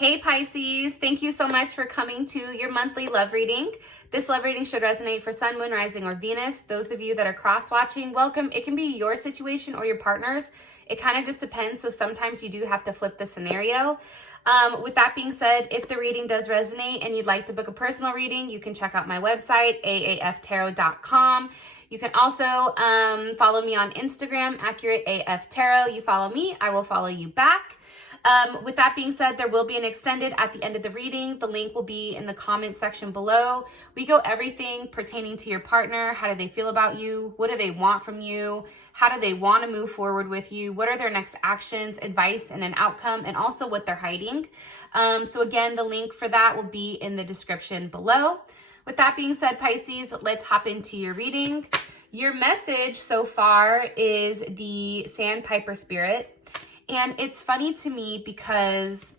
Hey Pisces, thank you so much for coming to your monthly love reading. This love reading should resonate for Sun, Moon, Rising, or Venus. Those of you that are cross-watching, welcome. It can be your situation or your partner's. It kind of just depends, so sometimes you do have to flip the scenario. With that being said, if the reading does resonate and you'd like to book a personal reading, you can check out my website, aaftarot.com. You can also follow me on Instagram, AccurateAFTarot. You follow me, I will follow you back. With that being said, there will be an extended at the end of the reading. The link will be in the comment section below. We go everything pertaining to your partner. How do they feel about you? What do they want from you? How do they want to move forward with you? What are their next actions, advice, and an outcome, and also what they're hiding? So again, the link for that will be in the description below. With that being said, Pisces, let's hop into your reading. Your message so far is the Sandpiper Spirit. And it's funny to me because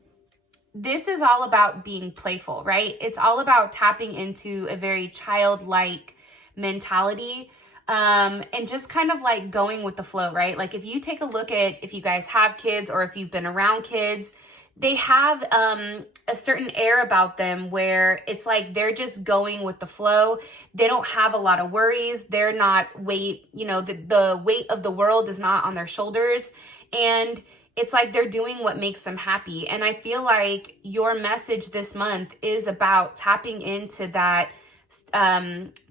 this is all about being playful, right? It's all about tapping into a very childlike mentality and just kind of like going with the flow, right? Like if you take a look at, if you guys have kids or if you've been around kids, they have a certain air about them where it's like they're just going with the flow. They don't have a lot of worries. They're not the weight of the world is not on their shoulders. And it's like they're doing what makes them happy. And I feel like your message this month is about tapping into that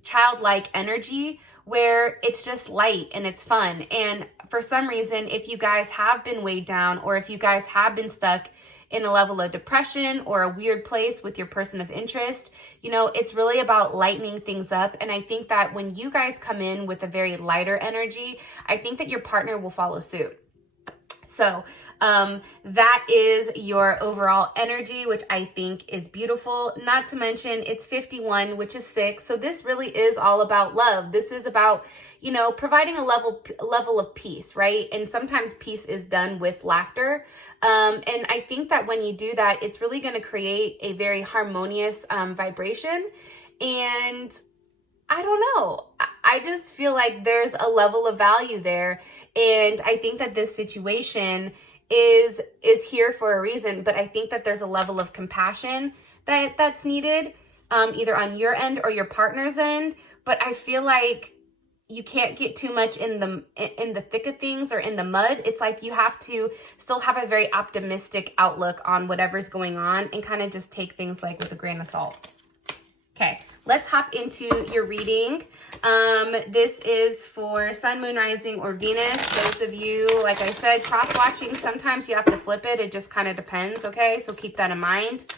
childlike energy where it's just light and it's fun. And for some reason, if you guys have been weighed down or if you guys have been stuck in a level of depression or a weird place with your person of interest, it's really about lightening things up. And I think that when you guys come in with a very lighter energy, I think that your partner will follow suit. So that is your overall energy, which I think is beautiful. Not to mention it's 51, which is 6. So this really is all about love. This is about, providing a level of peace, right? And sometimes peace is done with laughter. And I think that when you do that, it's really going to create a very harmonious vibration. And I don't know. I just feel like there's a level of value there. And I think that this situation is here for a reason, but I think that there's a level of compassion that's needed, either on your end or your partner's end. But I feel like you can't get too much in the thick of things or in the mud. It's like you have to still have a very optimistic outlook on whatever's going on and kind of just take things like with a grain of salt. Okay, let's hop into your reading. This is for Sun, Moon, Rising, or Venus. Those of you, like I said, cross-watching, sometimes you have to flip it. It just kind of depends, okay? So keep that in mind.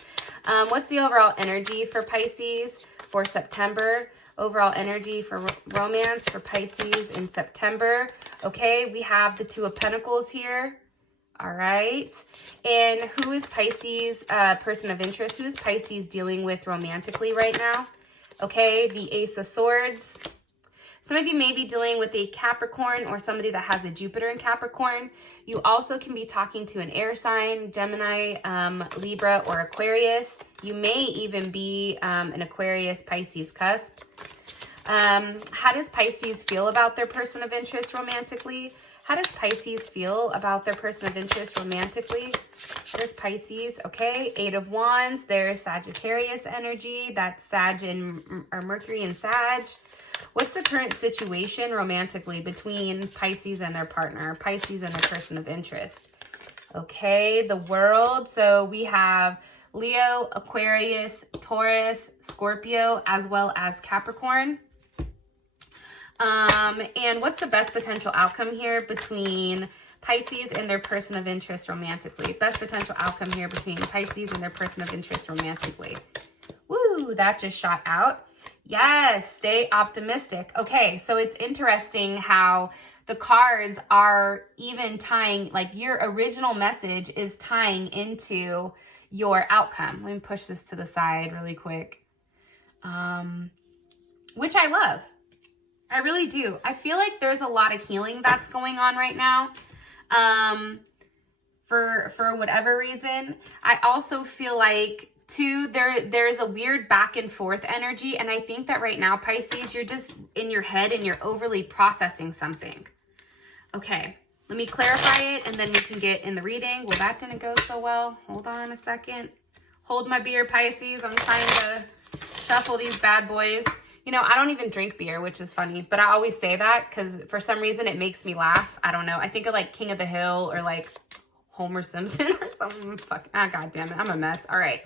What's the overall energy for Pisces for September? Overall energy for romance for Pisces in September. Okay, we have the Two of Pentacles here. All right. And who is Pisces person of interest? Who is Pisces dealing with romantically right now? Okay, the Ace of Swords. Some of you may be dealing with a Capricorn or somebody that has a Jupiter in Capricorn. You also can be talking to an air sign, Gemini, Libra, or Aquarius. You may even be an Aquarius Pisces cusp. How does Pisces feel about their person of interest romantically? How does Pisces feel about their person of interest romantically? How does Pisces? Okay, Eight of Wands. There's Sagittarius energy. That's Sag or Mercury and Sag. What's the current situation romantically between Pisces and their partner, Pisces and their person of interest? Okay, the World. So we have Leo, Aquarius, Taurus, Scorpio, as well as Capricorn. And what's the best potential outcome here between Pisces and their person of interest romantically? Best potential outcome here between Pisces and their person of interest romantically. Woo, that just shot out. Yes, stay optimistic. Okay, so it's interesting how the cards are even tying, like your original message is tying into your outcome. Let me push this to the side really quick. Which I love. I really do. I feel like there's a lot of healing that's going on right now. For whatever reason. I also feel like too, there's a weird back and forth energy. And I think that right now, Pisces, you're just in your head and you're overly processing something. Okay, let me clarify it and then we can get in the reading. Well, that didn't go so well. Hold on a second. Hold my beer, Pisces. I'm trying to shuffle these bad boys. You know, I don't even drink beer, which is funny, but I always say that because for some reason it makes me laugh. I don't know. I think of like King of the Hill or like Homer Simpson or something. Fuck. Ah, God damn it. I'm a mess. All right.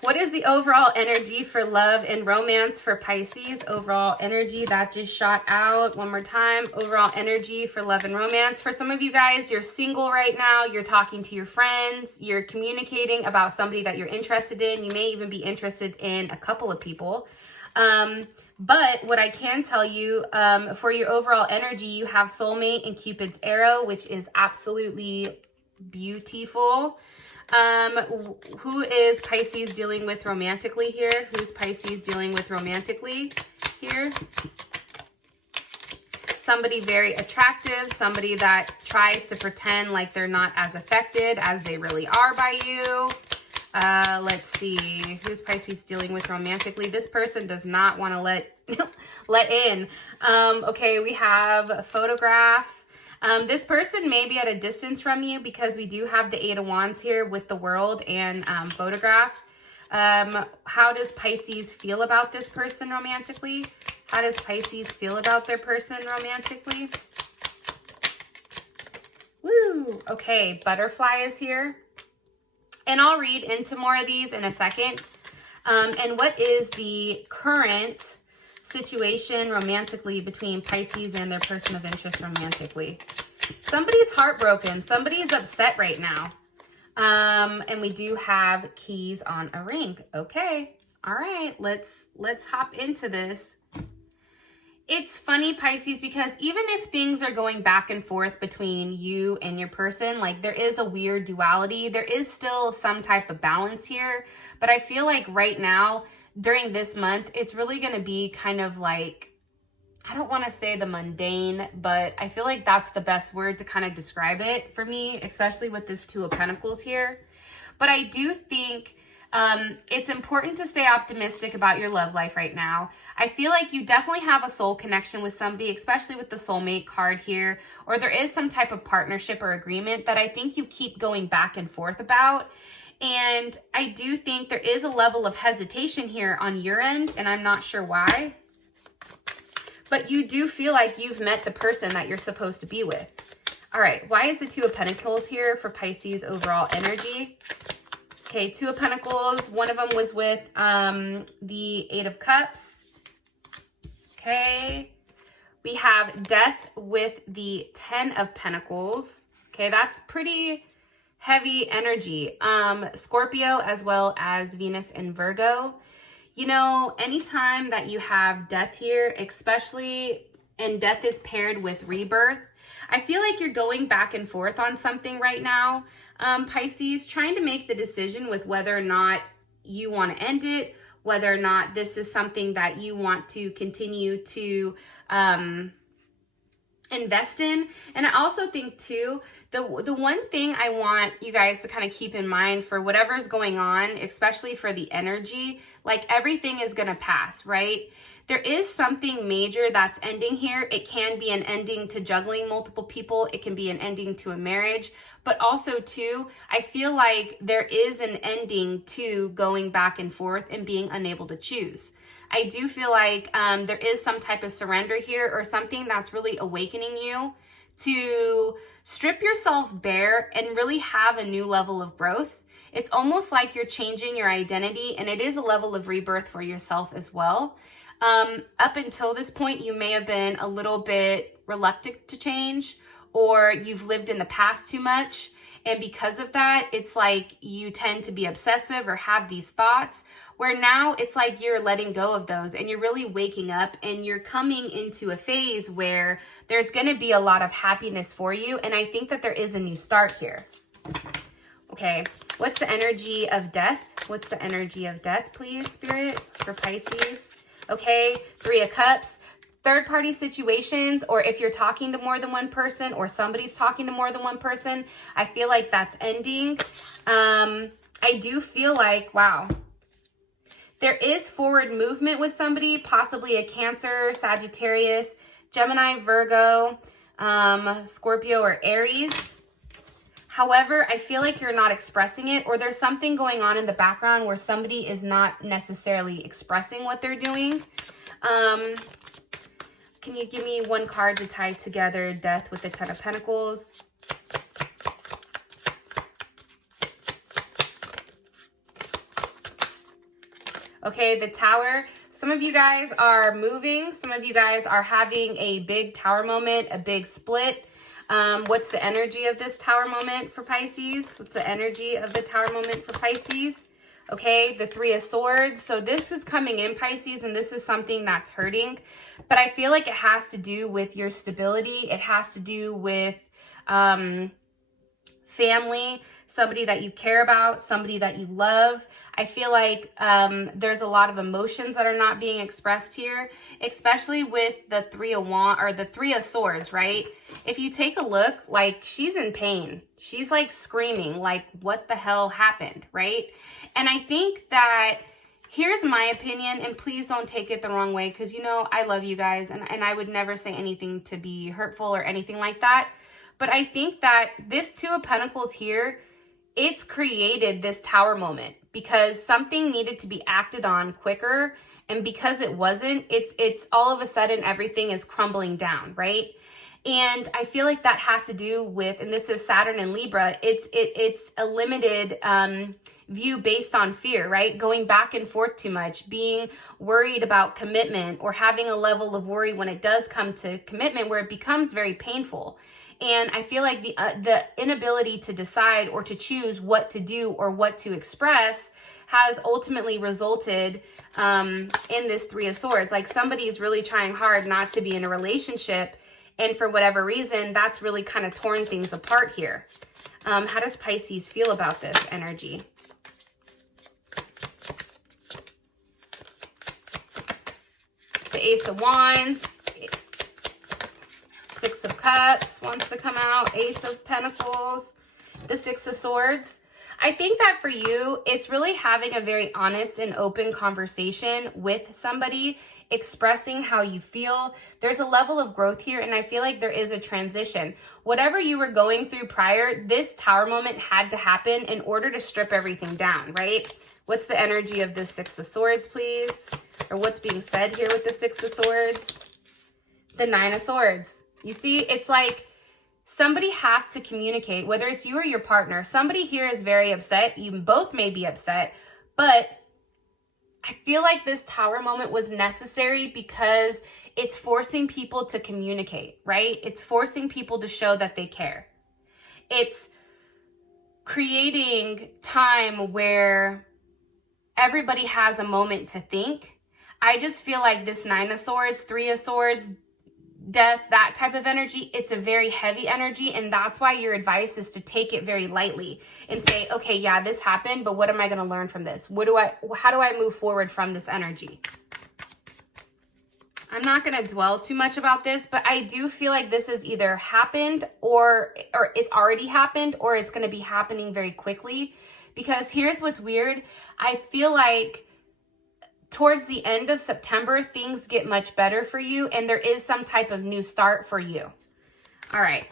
What is the overall energy for love and romance for Pisces? Overall energy, that just shot out. One more time. Overall energy for love and romance. For some of you guys, you're single right now. You're talking to your friends. You're communicating about somebody that you're interested in. You may even be interested in a couple of people. But what I can tell you, for your overall energy, you have soulmate and Cupid's arrow, which is absolutely beautiful. Who is Pisces dealing with romantically here? Who's Pisces dealing with romantically here? Somebody very attractive, somebody that tries to pretend like they're not as affected as they really are by you. Let's see, who's Pisces dealing with romantically? This person does not want to let in. Okay, we have a photograph. This person may be at a distance from you because we do have the 8 of Wands here with the World and photograph. How does Pisces feel about this person romantically? How does Pisces feel about their person romantically? Woo! Okay, butterfly is here. And I'll read into more of these in a second. And what is the current situation romantically between Pisces and their person of interest romantically? Somebody's heartbroken. Somebody is upset right now. And we do have keys on a ring. Okay. All right. Let's hop into this. It's funny, Pisces, because even if things are going back and forth between you and your person, like there is a weird duality, there is still some type of balance here. But I feel like right now, during this month, it's really going to be kind of like, I don't want to say the mundane, but I feel like that's the best word to kind of describe it for me, especially with this 2 of Pentacles here. But I do think it's important to stay optimistic about your love life right now. I feel like you definitely have a soul connection with somebody, especially with the soulmate card here, or there is some type of partnership or agreement that I think you keep going back and forth about. And I do think there is a level of hesitation here on your end, and I'm not sure why. But you do feel like you've met the person that you're supposed to be with. All right, why is the 2 of Pentacles here for Pisces overall energy? Okay, 2 of Pentacles. One of them was with the 8 of Cups. Okay. We have Death with the 10 of Pentacles. Okay, that's pretty heavy energy. Scorpio as well as Venus and Virgo. You know, anytime that you have death here, especially, and death is paired with rebirth, I feel like you're going back and forth on something right now, Pisces, trying to make the decision with whether or not you want to end it, whether or not this is something that you want to continue to invest in. And I also think too, the one thing I want you guys to kind of keep in mind for whatever's going on, especially for the energy, like everything is going to pass, right? There is something major that's ending here. It can be an ending to juggling multiple people. It can be an ending to a marriage, but also too, I feel like there is an ending to going back and forth and being unable to choose. I do feel like there is some type of surrender here or something that's really awakening you to strip yourself bare and really have a new level of growth. It's almost like you're changing your identity, and it is a level of rebirth for yourself as well. Up until this point, you may have been a little bit reluctant to change, or you've lived in the past too much. And because of that, it's like you tend to be obsessive or have these thoughts where now it's like you're letting go of those and you're really waking up and you're coming into a phase where there's going to be a lot of happiness for you. And I think that there is a new start here. Okay, what's the energy of death? What's the energy of death, please, Spirit, for Pisces? Okay, 3 of Cups. Third-party situations, or if you're talking to more than one person or somebody's talking to more than one person, I feel like that's ending. I do feel like, wow, there is forward movement with somebody, possibly a Cancer, Sagittarius, Gemini, Virgo, Scorpio, or Aries. However, I feel like you're not expressing it, or there's something going on in the background where somebody is not necessarily expressing what they're doing. Can you give me one card to tie together Death with the Ten of Pentacles? Okay, the Tower. Some of you guys are moving. Some of you guys are having a big Tower moment, a big split. What's the energy of this Tower moment for Pisces? What's the energy of the Tower moment for Pisces? Okay, the Three of Swords. So this is coming in, Pisces, and this is something that's hurting. But I feel like it has to do with your stability. It has to do with family, somebody that you care about, somebody that you love. I feel like there's a lot of emotions that are not being expressed here, especially with the Three of Wands or the Three of Swords, right? If you take a look, like, she's in pain. She's like screaming, like, what the hell happened, right? And I think that, here's my opinion, and please don't take it the wrong way, because, you know, I love you guys, and I would never say anything to be hurtful or anything like that. But I think that this Two of Pentacles here, it's created this Tower moment because something needed to be acted on quicker, and because it wasn't, it's all of a sudden everything is crumbling down, right? And I feel like that has to do with, and this is Saturn and Libra, it's a limited view based on fear, right? Going back and forth too much, being worried about commitment, or having a level of worry when it does come to commitment where it becomes very painful. And I feel like the inability to decide or to choose what to do or what to express has ultimately resulted in this Three of Swords. Like, somebody is really trying hard not to be in a relationship, and for whatever reason, that's really kind of torn things apart here. How does Pisces feel about this energy? The Ace of Wands. Six of Cups wants to come out. Ace of Pentacles. The Six of Swords. I think that for you, it's really having a very honest and open conversation with somebody, expressing how you feel. There's a level of growth here, and I feel like there is a transition. Whatever you were going through prior, this Tower moment had to happen in order to strip everything down, right? What's the energy of the Six of Swords, please? Or what's being said here with the Six of Swords? The Nine of Swords. You see, it's like somebody has to communicate, whether it's you or your partner. Somebody here is very upset. You both may be upset, but I feel like this Tower moment was necessary because it's forcing people to communicate, right? It's forcing people to show that they care. It's creating time where everybody has a moment to think. I just feel like this Nine of Swords, Three of Swords, Death, that type of energy, it's a very heavy energy, and that's why your advice is to take it very lightly and say, okay, yeah, this happened, but what am I going to learn from this? How do I move forward from this energy? I'm not going to dwell too much about this, but I do feel like this has either happened or it's already happened, or it's going to be happening very quickly. Because here's what's weird. I feel like towards the end of September, things get much better for you, and there is some type of new start for you. All right.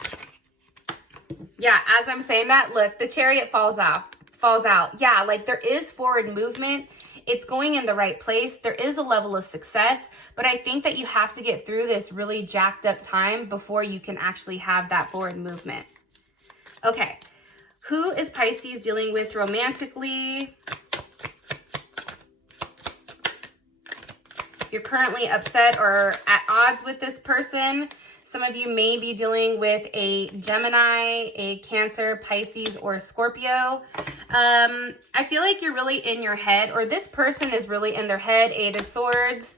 Yeah, as I'm saying that, look, the Chariot falls out. Yeah, like there is forward movement. It's going in the right place. There is a level of success, but I think that you have to get through this really jacked up time before you can actually have that forward movement. Okay. Who is Pisces dealing with romantically? You're currently upset or at odds with this person. Some of you may be dealing with a Gemini, a Cancer, Pisces, or a Scorpio. I feel like you're really in your head, or this person is really in their head. Eight of Swords.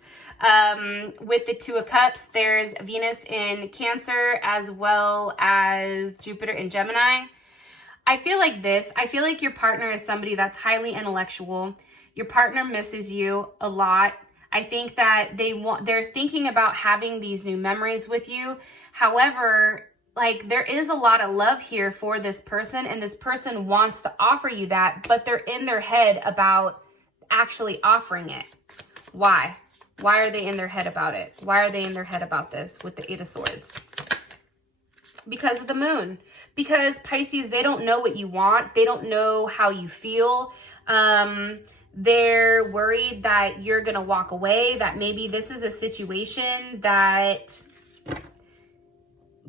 With the Two of Cups, there's Venus in Cancer as well as Jupiter in Gemini. I feel like this. I feel like your partner is somebody that's highly intellectual. Your partner misses you a lot. I think that they're thinking about having these new memories with you. However, like there is a lot of love here for this person, and this person wants to offer you that, but they're in their head about actually offering it. Why? Why are they in their head about it? Why are they in their head about this with the Eight of Swords? Because of the moon. because Pisces, they don't know what you want. They don't know how you feel. They're worried that you're going to walk away, that maybe this is a situation that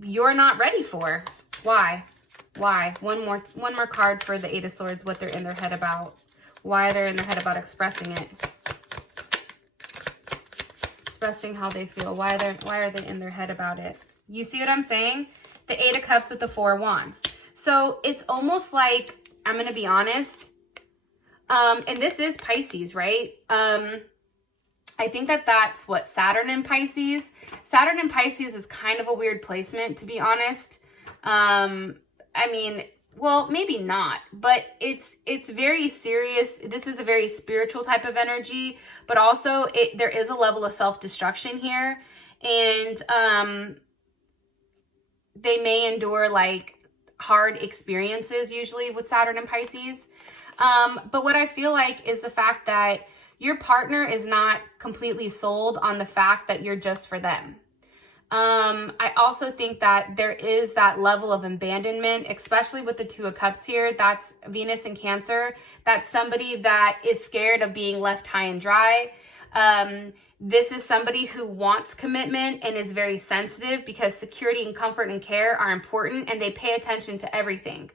you're not ready for. Why? Why? One more card for the Eight of Swords, what they're in their head about. Why they're in their head about expressing it. Expressing how they feel. Why are they in their head about it? You see what I'm saying? The Eight of Cups with the Four of Wands. So it's almost like, I'm going to be honest, and this is Pisces, right? I think that that's what, Saturn in Pisces. Saturn in Pisces is kind of a weird placement, to be honest. I mean, well, maybe not, but it's very serious. This is a very spiritual type of energy, but also there is a level of self-destruction here, and they may endure like hard experiences usually with Saturn and Pisces. But what I feel like is the fact that your partner is not completely sold on the fact that you're just for them. I also think that there is that level of abandonment, especially with the Two of Cups here. That's Venus in Cancer. That's somebody that is scared of being left high and dry. This is somebody who wants commitment and is very sensitive because security and comfort and care are important, and they pay attention to everything.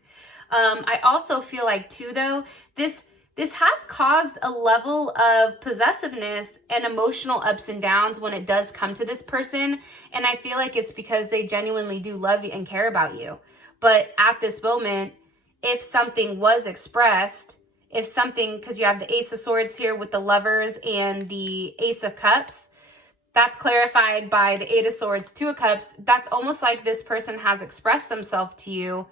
I also feel like too, though, this has caused a level of possessiveness and emotional ups and downs when it does come to this person. And I feel like it's because they genuinely do love you and care about you. But at this moment, if something was expressed, because you have the Ace of Swords here with the Lovers and the Ace of Cups, that's clarified by the Eight of Swords, Two of Cups. That's almost like this person has expressed themselves to you,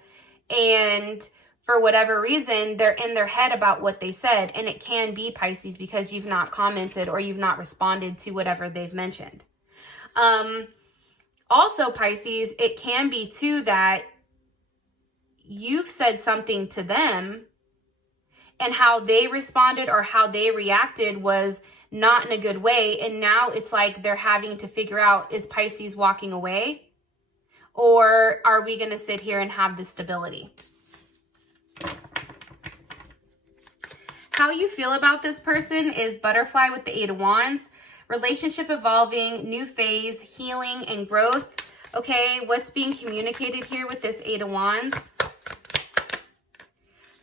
and for whatever reason, they're in their head about what they said. And it can be Pisces because you've not commented or you've not responded to whatever they've mentioned. Also, Pisces, it can be too that you've said something to them and how they responded or how they reacted was not in a good way. And now it's like they're having to figure out, is Pisces walking away? Or are we going to sit here and have this stability? How you feel about this person is Butterfly with the Eight of Wands. Relationship evolving, new phase, healing, and growth. Okay, what's being communicated here with this Eight of Wands?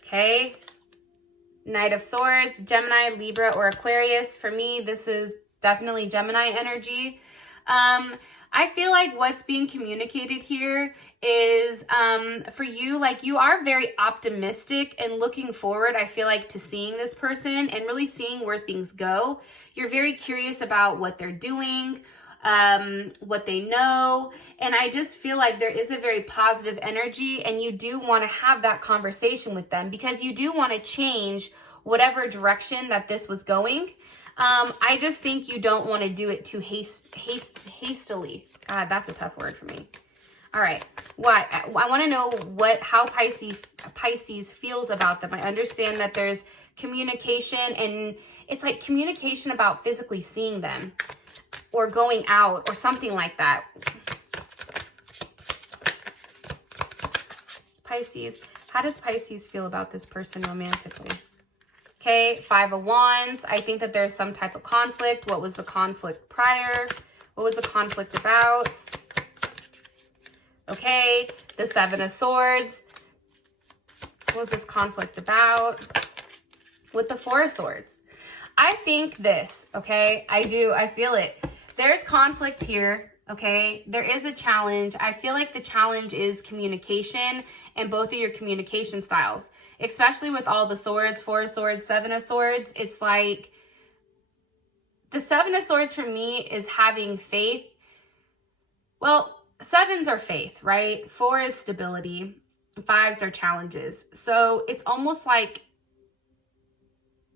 Okay, Knight of Swords, Gemini, Libra, or Aquarius. For me, this is definitely Gemini energy. I feel like what's being communicated here is for you, like you are very optimistic and looking forward, I feel like, to seeing this person and really seeing where things go. You're very curious about what they're doing, what they know. And I just feel like there is a very positive energy, and you do want to have that conversation with them because you do want to change whatever direction that this was going. I just think you don't want to do it too hastily. God, that's a tough word for me. All right. Why? I want to know how Pisces feels about them. I understand that there's communication, and it's like communication about physically seeing them or going out or something like that. Pisces, how does Pisces feel about this person romantically? Okay, Five of Wands. I think that there's some type of conflict. What was the conflict prior? What was the conflict about? Okay, the Seven of Swords. What was this conflict about? With the Four of Swords. I think this, okay? I do. I feel it. There's conflict here, okay? There is a challenge. I feel like the challenge is communication and both of your communication styles. Especially with all the swords, Four of Swords, Seven of Swords. It's like the Seven of Swords for me is having faith. Well, sevens are faith, right? Four is stability. Fives are challenges. So it's almost like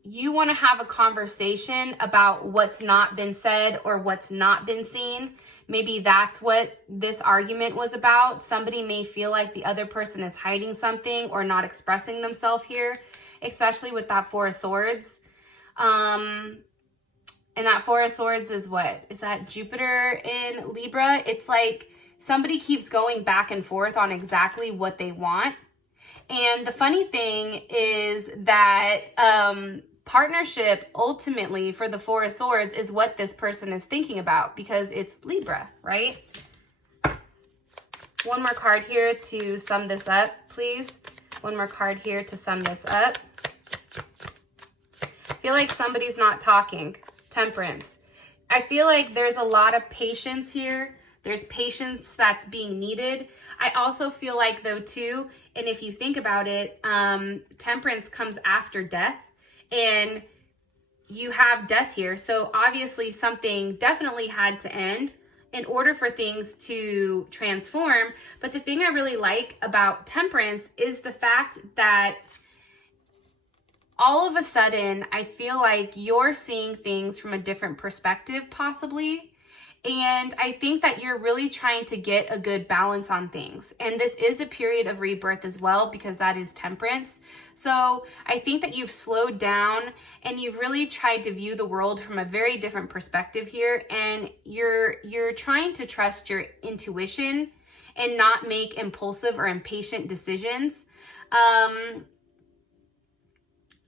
you want to have a conversation about what's not been said or what's not been seen. Maybe that's what this argument was about. Somebody may feel like the other person is hiding something or not expressing themselves here, especially with that Four of Swords. And that Four of Swords is what? Is that Jupiter in Libra? It's like somebody keeps going back and forth on exactly what they want. And the funny thing is that partnership ultimately for the Four of Swords is what this person is thinking about, because it's Libra, right? One more card here to sum this up, please. One more card here to sum this up. I feel like somebody's not talking. Temperance. I feel like there's a lot of patience here. There's patience that's being needed. I also feel like, though, too, and if you think about it, Temperance comes after death, and you have death here. So obviously something definitely had to end in order for things to transform. But the thing I really like about Temperance is the fact that all of a sudden, I feel like you're seeing things from a different perspective, possibly. And I think that you're really trying to get a good balance on things. And this is a period of rebirth as well, because that is Temperance. So I think that you've slowed down and you've really tried to view the world from a very different perspective here. And you're trying to trust your intuition and not make impulsive or impatient decisions.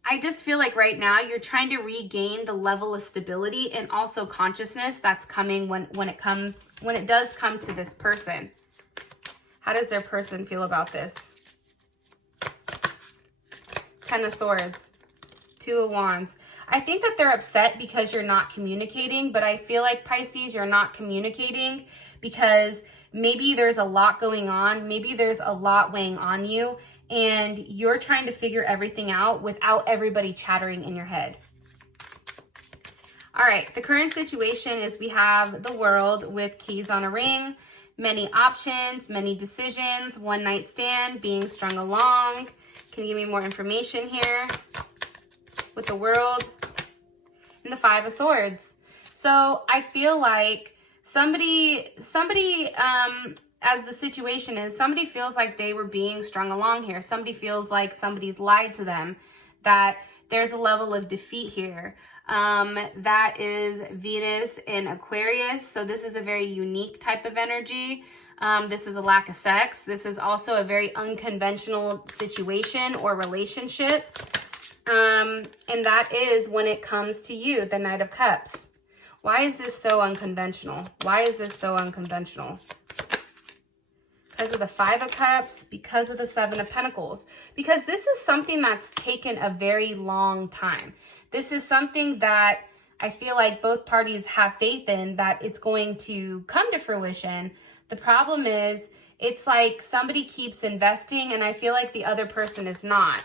I just feel like right now you're trying to regain the level of stability and also consciousness that's coming when it does come to this person. How does their person feel about this? Ten of Swords, Two of Wands. I think that they're upset because you're not communicating, but I feel like, Pisces, you're not communicating because maybe there's a lot going on. Maybe there's a lot weighing on you, and you're trying to figure everything out without everybody chattering in your head. All right, the current situation is we have the World with keys on a ring, many options, many decisions, one night stand, being strung along. Can you give me more information here with the World and the Five of Swords? So I feel like somebody, as the situation is, somebody feels like they were being strung along here. Somebody feels like somebody's lied to them, that there's a level of defeat here. That is Venus in Aquarius. So this is a very unique type of energy. This is a lack of sex. This is also a very unconventional situation or relationship. And that is when it comes to you, the Knight of Cups. Why is this so unconventional? Why is this so unconventional? Because of the Five of Cups, because of the Seven of Pentacles. Because this is something that's taken a very long time. This is something that I feel like both parties have faith in, that it's going to come to fruition. The problem is, it's like somebody keeps investing and I feel like the other person is not.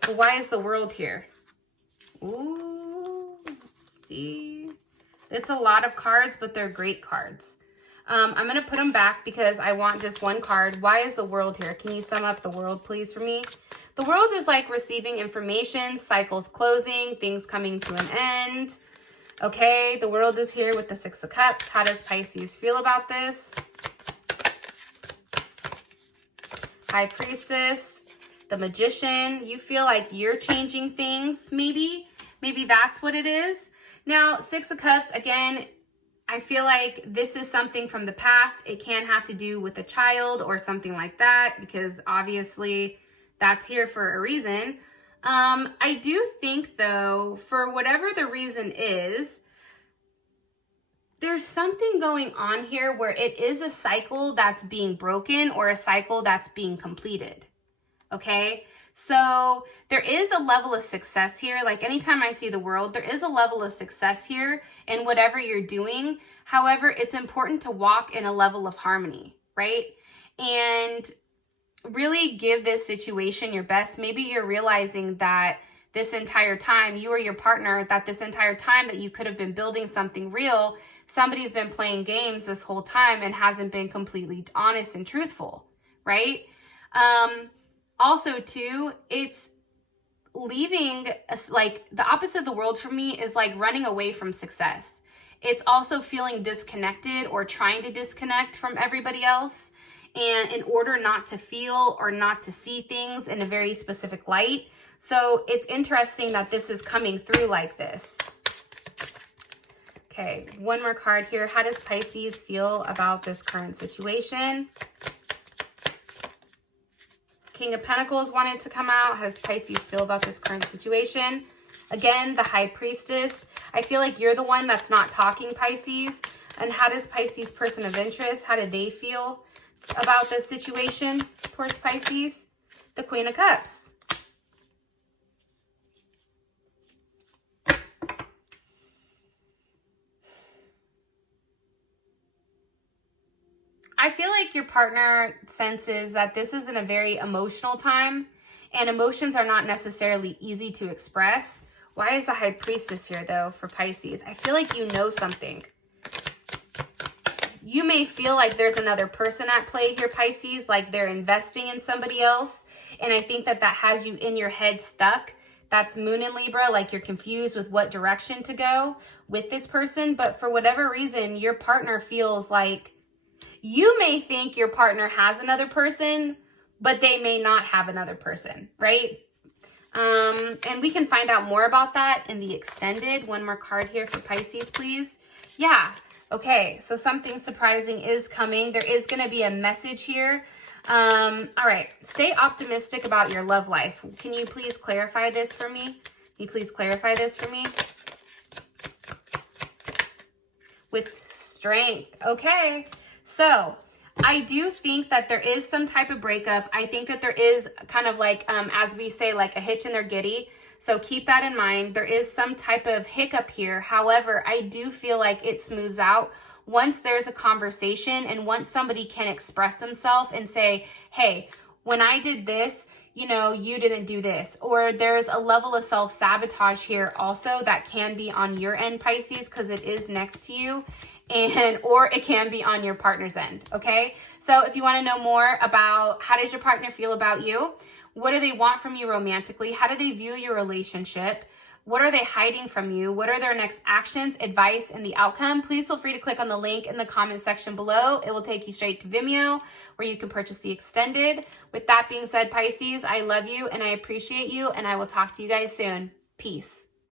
But why is the World here? Ooh, see? It's a lot of cards, but they're great cards. I'm going to put them back because I want just one card. Why is the World here? Can you sum up the World, please, for me? The World is like receiving information, cycles closing, things coming to an end. Okay, the World is here with the Six of Cups. How does Pisces feel about this? High Priestess, the Magician. You feel like you're changing things, maybe. Maybe that's what it is. Now, Six of Cups, again, I feel like this is something from the past. It can have to do with a child or something like that, because obviously that's here for a reason. I do think, though, for whatever the reason is, there's something going on here where it is a cycle that's being broken or a cycle that's being completed. Okay? So there is a level of success here. Like anytime I see the World, there is a level of success here in whatever you're doing. However, it's important to walk in a level of harmony, right? And really give this situation your best. Maybe you're realizing that this entire time, you or your partner, that this entire time that you could have been building something real, somebody's been playing games this whole time and hasn't been completely honest and truthful, right? Also, too, it's leaving, like the opposite of the World for me is like running away from success. It's also feeling disconnected or trying to disconnect from everybody else. And in order not to feel or not to see things in a very specific light. So it's interesting that this is coming through like this. Okay, one more card here. How does Pisces feel about this current situation? King of Pentacles wanted to come out. How does Pisces feel about this current situation? Again, the High Priestess. I feel like you're the one that's not talking, Pisces. And how does Pisces person of interest, how do they feel about this situation towards Pisces? The Queen of Cups. I feel like your partner senses that this isn't a very emotional time, and emotions are not necessarily easy to express. Why is the High Priestess here, though, for Pisces? I feel like you know something. You may feel like there's another person at play here, Pisces, like they're investing in somebody else. And I think that that has you in your head stuck. That's Moon in Libra, like you're confused with what direction to go with this person. But for whatever reason, your partner feels like you may think your partner has another person, but they may not have another person, right? And we can find out more about that in the extended. One more card here for Pisces, please. Yeah. Okay, so something surprising is coming. There is going to be a message here. All right, stay optimistic about your love life. Can you please clarify this for me? Can you please clarify this for me? With strength. Okay, so I do think that there is some type of breakup. I think that there is kind of like, as we say, like a hitch in their giddy. So keep that in mind. There is some type of hiccup here. However, I do feel like it smooths out once there's a conversation and once somebody can express themselves and say, hey, when I did this, you know, you didn't do this. Or there's a level of self-sabotage here also that can be on your end, Pisces, because it is next to you. Or it can be on your partner's end, okay? So if you want to know more about how does your partner feel about you, what do they want from you romantically? How do they view your relationship? What are they hiding from you? What are their next actions, advice, and the outcome? Please feel free to click on the link in the comment section below. It will take you straight to Vimeo where you can purchase the extended. With that being said, Pisces, I love you and I appreciate you, and I will talk to you guys soon. Peace.